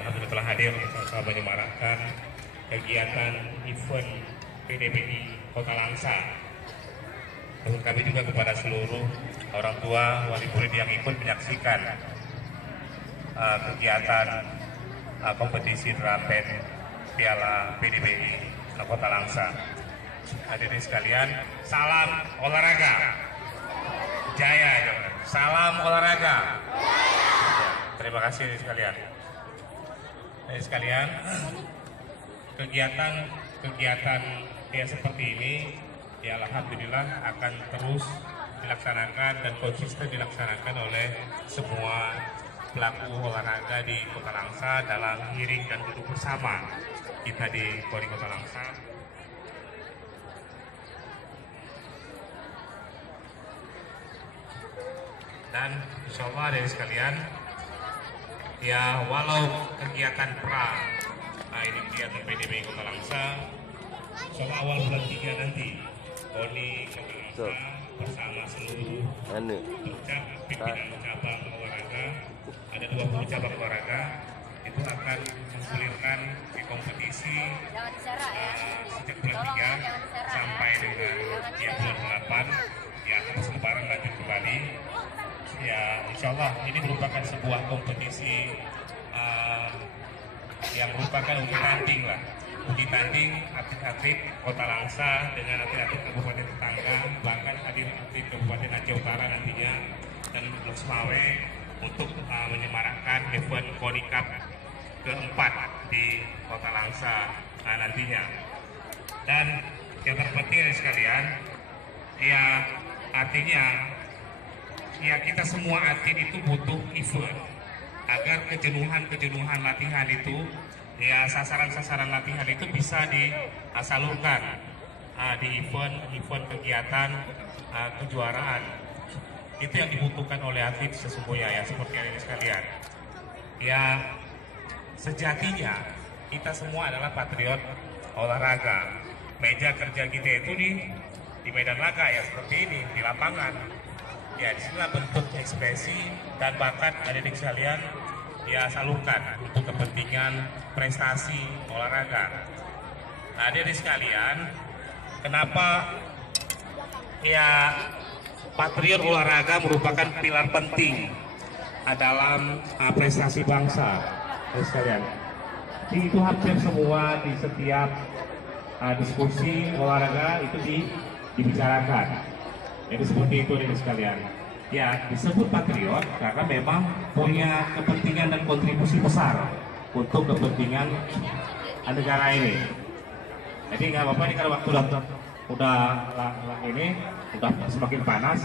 alhamdulillah telah hadir sama menyemarakkan kegiatan event PDBI Kota Langsa. Dan kami juga kepada seluruh orang tua, wali murid yang ikut menyaksikan kegiatan kompetisi drum band Piala PDBI Kota Langsa. Hadirin sekalian, salam olahraga jaya, salam olahraga. Terima kasih hadirin sekalian. Hadirin sekalian, kegiatan yang seperti ini ya alhamdulillah akan terus dilaksanakan dan konsisten dilaksanakan oleh semua pelaku olahraga di Kota Langsa dalam hearing dan duduk bersama kita di Kori Kota Langsa. Dan insya Allah dari sekalian, ya walau kegiatan ini kegiatan PDBI Kota Langsa, insya Allah awal bulan 3 nanti Koni Kota Langsa bersama seluruh pimpinan cabang olahraga, ada 20 cabang olahraga, itu akan menggulirkan di kompetisi sejak bulan 3 sampai dengan bulan 8 ya terus lebaran lanjut kembali. Ya, insya Allah ini merupakan sebuah kompetisi yang merupakan uji tanding atlet-atlet Kota Langsa dengan atlet-atlet kabupaten tetangga, bahkan hadir atlet Kabupaten Aceh Utara nantinya dan Losmawe untuk menyemarakkan event KONI Cup keempat di Kota Langsa nantinya. Dan yang terpenting sekalian, ya artinya ya kita semua atlet itu butuh event agar kejenuhan latihan itu ya sasaran latihan itu bisa disalurkan di event kegiatan kejuaraan. Itu yang dibutuhkan oleh atlet sesungguhnya ya, seperti ini sekalian. Ya sejatinya kita semua adalah patriot olahraga. Meja kerja kita itu di medan laga ya seperti ini, di lapangan. Ya disinilah bentuk ekspresi dan bakat adik-adik sekalian ya salurkan untuk kepentingan prestasi olahraga. Nah adik-adik sekalian, kenapa ya patriot olahraga merupakan pilar penting dalam prestasi bangsa, adik sekalian. Jadi itu hampir semua di setiap diskusi olahraga itu dibicarakan. Jadi seperti itu adik sekalian. Ya disebut patriot karena memang punya kepentingan dan kontribusi besar untuk kepentingan negara ini. Jadi nggak apa-apa nih kalau waktu udah semakin panas,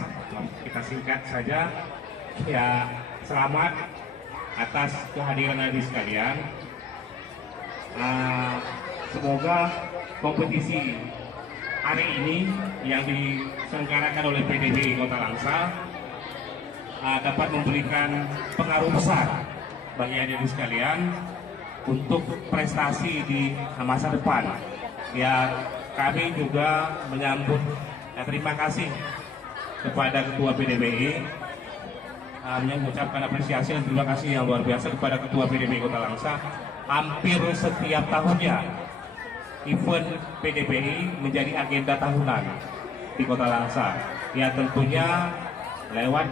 kita singkat saja. Ya selamat atas kehadiran adik sekalian. Semoga kompetisi hari ini yang diselenggarakan oleh PDBI Kota Langsa dapat memberikan pengaruh besar bagi adik-adik sekalian untuk prestasi di masa depan. Ya kami juga menyambut terima kasih kepada Ketua PDBI, mengucapkan apresiasi dan terima kasih yang luar biasa kepada Ketua PDBI Kota Langsa. Hampir setiap tahunnya event PDBI menjadi agenda tahunan di Kota Langsa. Ya tentunya lewat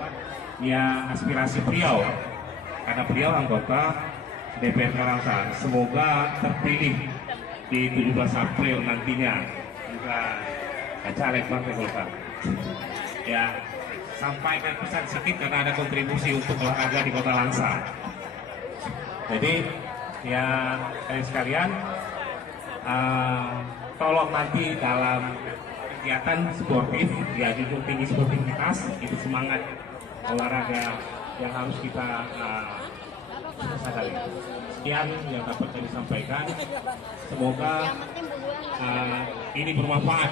ya aspirasi beliau, karena beliau anggota DPRD Langsa. Semoga terpilih di 17 April nantinya juga caleg Partai Golkar. Ya sampaikan pesan sedikit karena ada kontribusi untuk olahraga di Kota Langsa. Jadi ya kalian sekalian, tolong nanti dalam kegiatan sportif ya junjung tinggi sportivitas, itu semangat olahraga yang harus kita sadari. Sekian yang dapat kami sampaikan. Semoga ini bermanfaat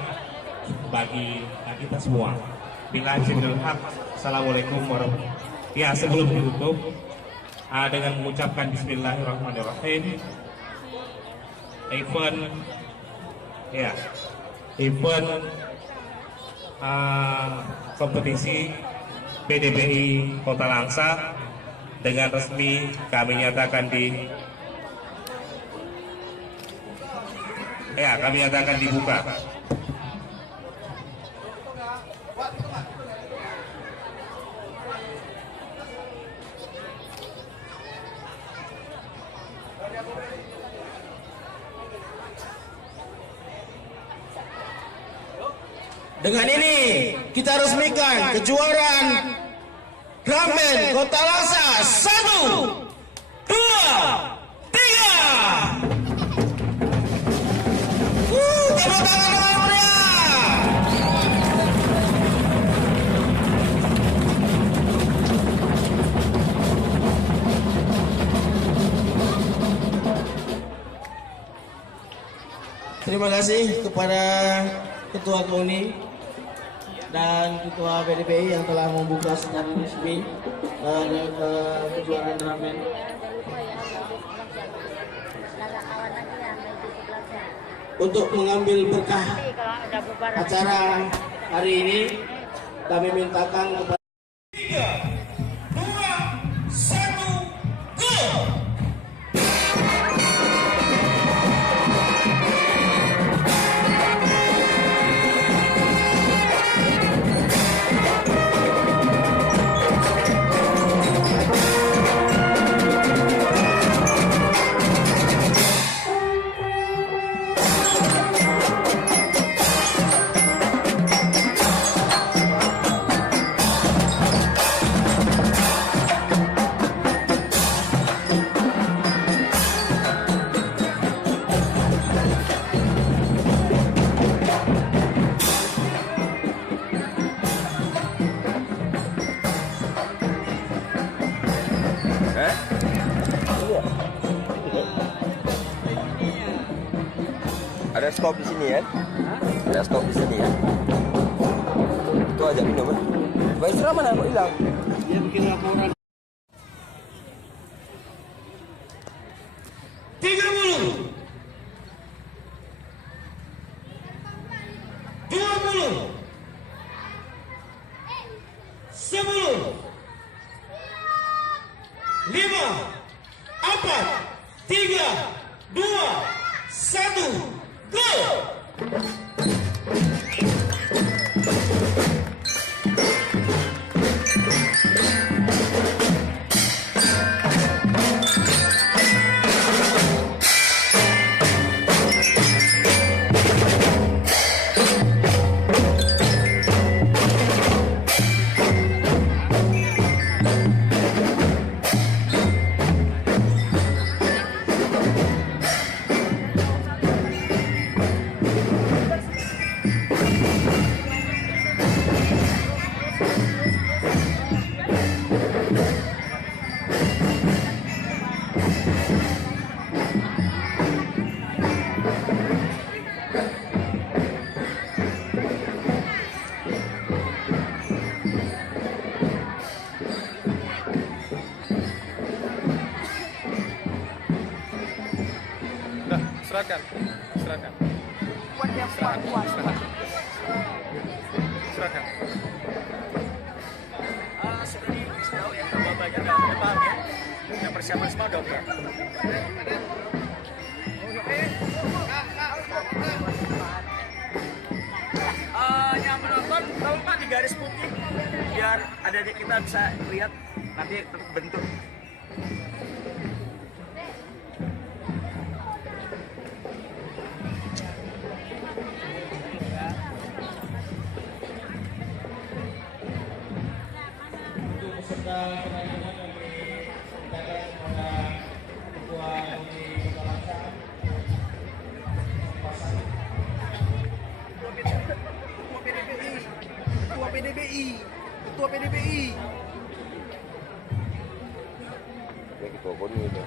bagi kita semua. Bila hidayah haq. Assalamualaikum warahmatullahi wabarakatuh. Ya sebelum ditutup dengan mengucapkan Bismillahirrahmanirrahim. Event kompetisi PDBI Kota Langsa dengan resmi kami nyatakan Ya, kami nyatakan dibuka. Dengan ini kita resmikan kejuaraan drum band Kota Langsa 1, 2, 3. Tepuk tangan yang meriah. Terima kasih kepada Ketua KONI dan Ketua PDPI yang telah membuka secara resmi kejuaraan drum band. Untuk mengambil berkah acara hari ini, kami mintakan kepada 3, 2, 1, go! Ada skop di sini ya? Ada skop di sini ya? Itu ajak minum ya? Viceroy mana kok hilang? Dia bikin laporan. 30, 20, 10, 5, 4, 3, 2, 1, go! Serahkan. Serahkan. Seperti tahu ya, bapaknya udah paham ya. Yang persiapan semua udah oke. Yang menonton, tolong Pak di garis putih biar adik-adik kita bisa lihat nanti bentuk. Peserta penanganan kami mintakan kepada Ketua KONI Kota Langsa. Ketua PDPI. Ya ketua KONI itu.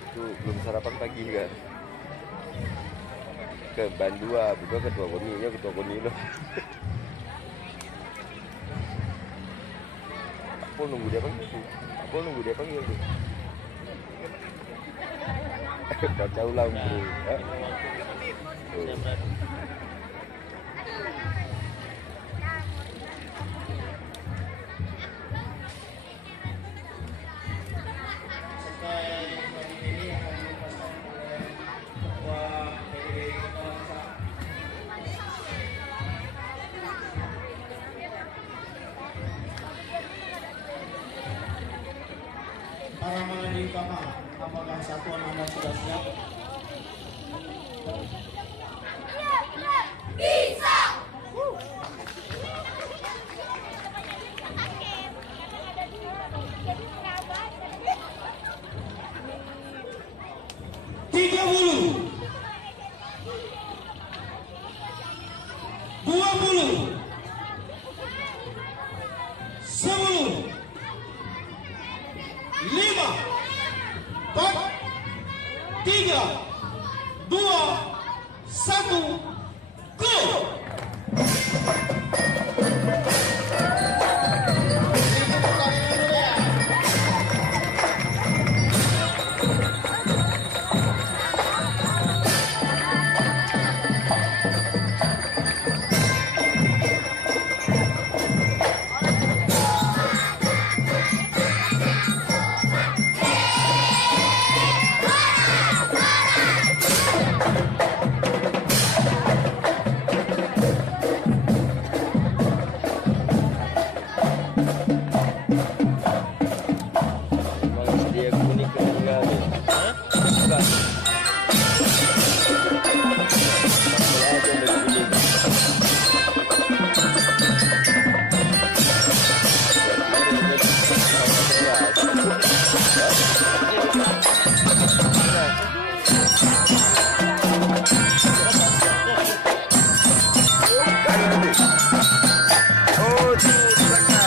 Itu belum sarapan pagi kan? Ke Bandua, bukan ketua KONI-nya ketua KONI itu. Aku nunggu dia panggil tuh. Aku nunggu dia panggil tuh. Baca ulang bro. Serta yang ini akan dilepaskan oleh Ketua para mengenai utama, apakah satuan Anda sudah siap? Bisa. Tiga puluh, 20, 10, 5, 4, 3, 2, 1, go! Malah dia kuning ketinggalan. Bukan. Malah ada yang kuning. Oh, di belakang.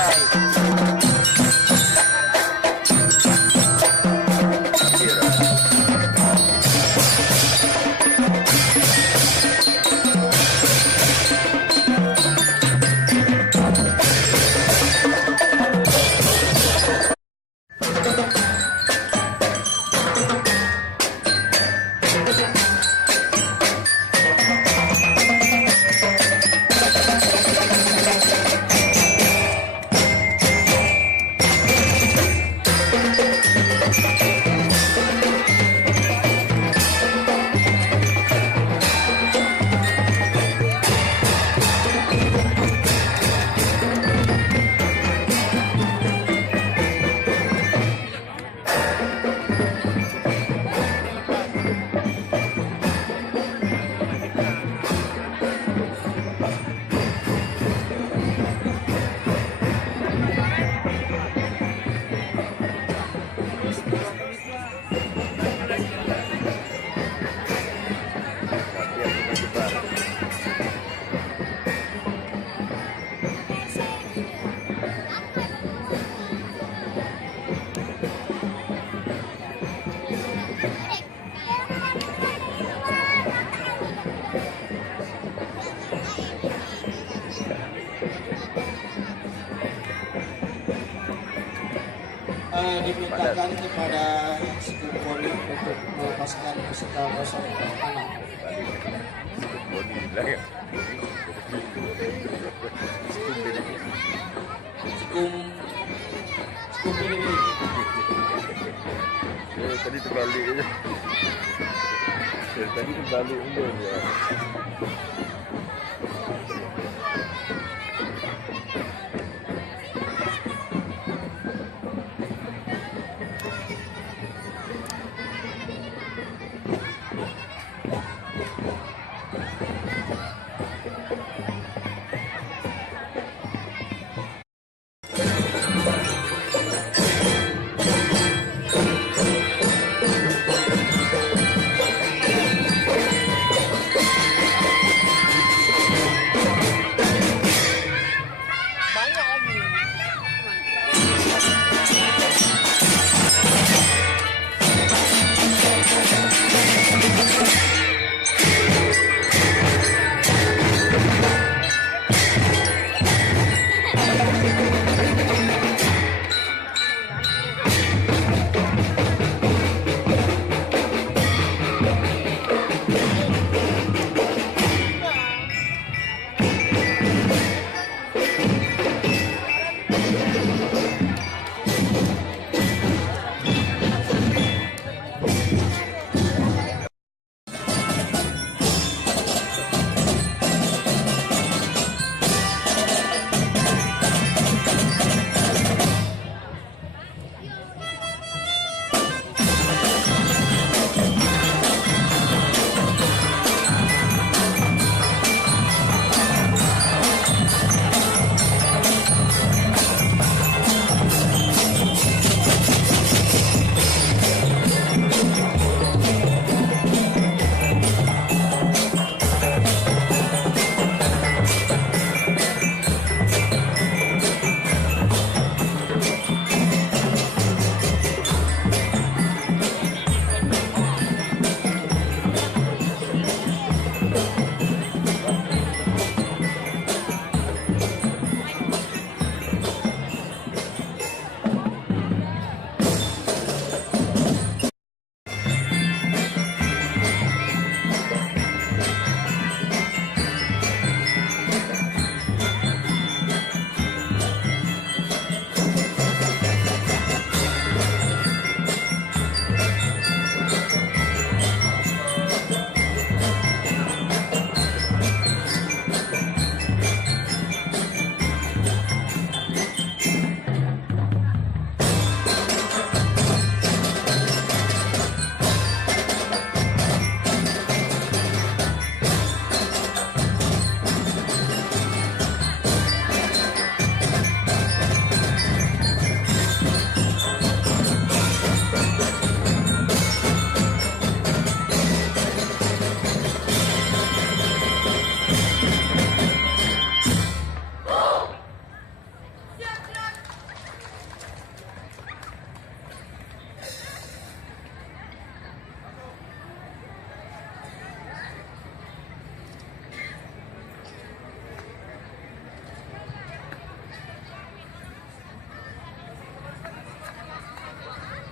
Dimintakan kepada Skupoli untuk melepaskan peserta kosong anak. Skum ini. Tadi terbalik aja. Tadi terbalik aja.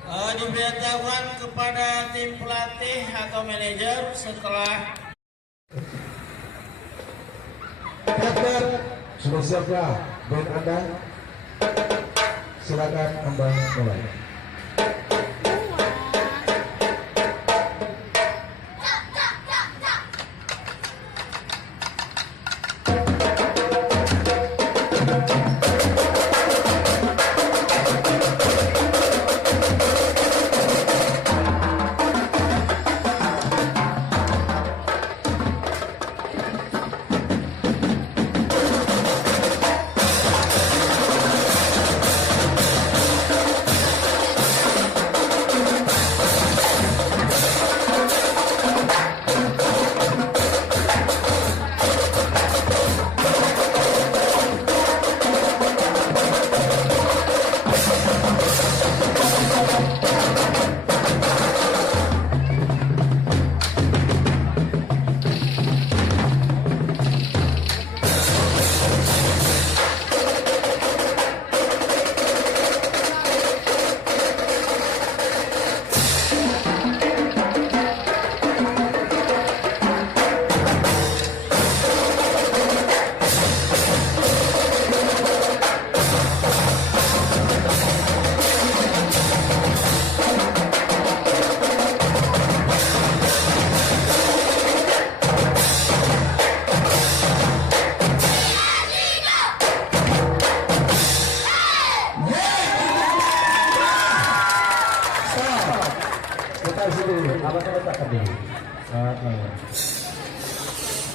Diberitahukan kepada tim pelatih atau manajer setelah Captain, sudah siapkah band Anda? Silakan Anda mulai.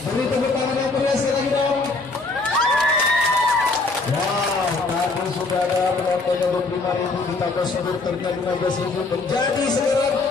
Beri tepuk tangan yang meriah sekali lagi dong. Wow, tadi sudah ada penonton yang 25.000 ditambah supporternya 15.000 menjadi 100.000.